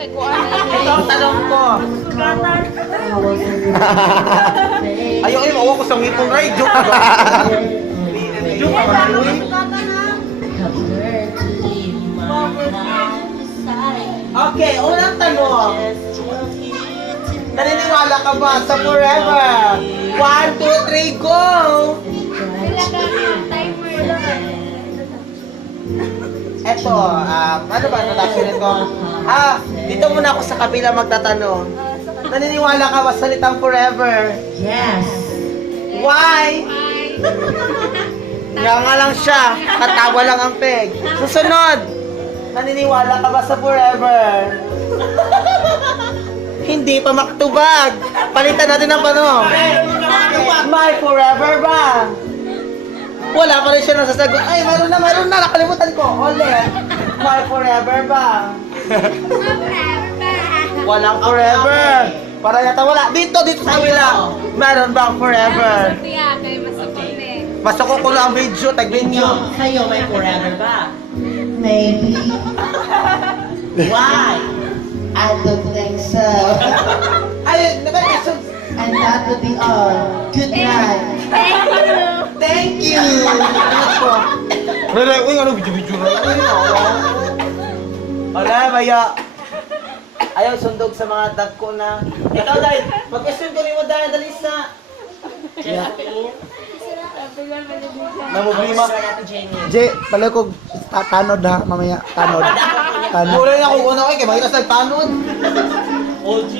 Ito ang tanong ko. Ayaw ay mawa ko sa ngipong Ray. Joke ka ba? Joke ka ba? Okay, unang tanong. Naniniwala ka ba sa forever? 1, 2, 3, go! Eto, ano ba natasunin ko? Dito muna ako sa kabila magtatanong. Naniniwala ka ba sa salitang forever? Yes. Why? Nga lang siya, katawa lang ang peg. Susunod, naniniwala ka ba sa forever? Hindi pa makatubag. Palitan natin ang tanong. My forever ba? Wala pa rin siya nasasagot. Ay, meron na. Nakalimutan ko. Ulit. My forever ba? Walang forever. Para yata wala. Dito sa kabila. Meron bang forever? Masok ko lang ang video. Tag-video. Sa'yo, may forever ba? Maybe. Why? I don't think so. Ay, naman. And that would be all. Good night. Thank you! Wala, uy, ano video-video na? Wala, maya. Ayaw sundog sa mga dag ko na. Ikaw, dahil, mag-question ko rin mo dahil, dali sa... Namumlima. Jay, pala ko tanod ha, mamaya tanod. Tanod. Mura na ako una kay, kaya makita sa tanod. OG.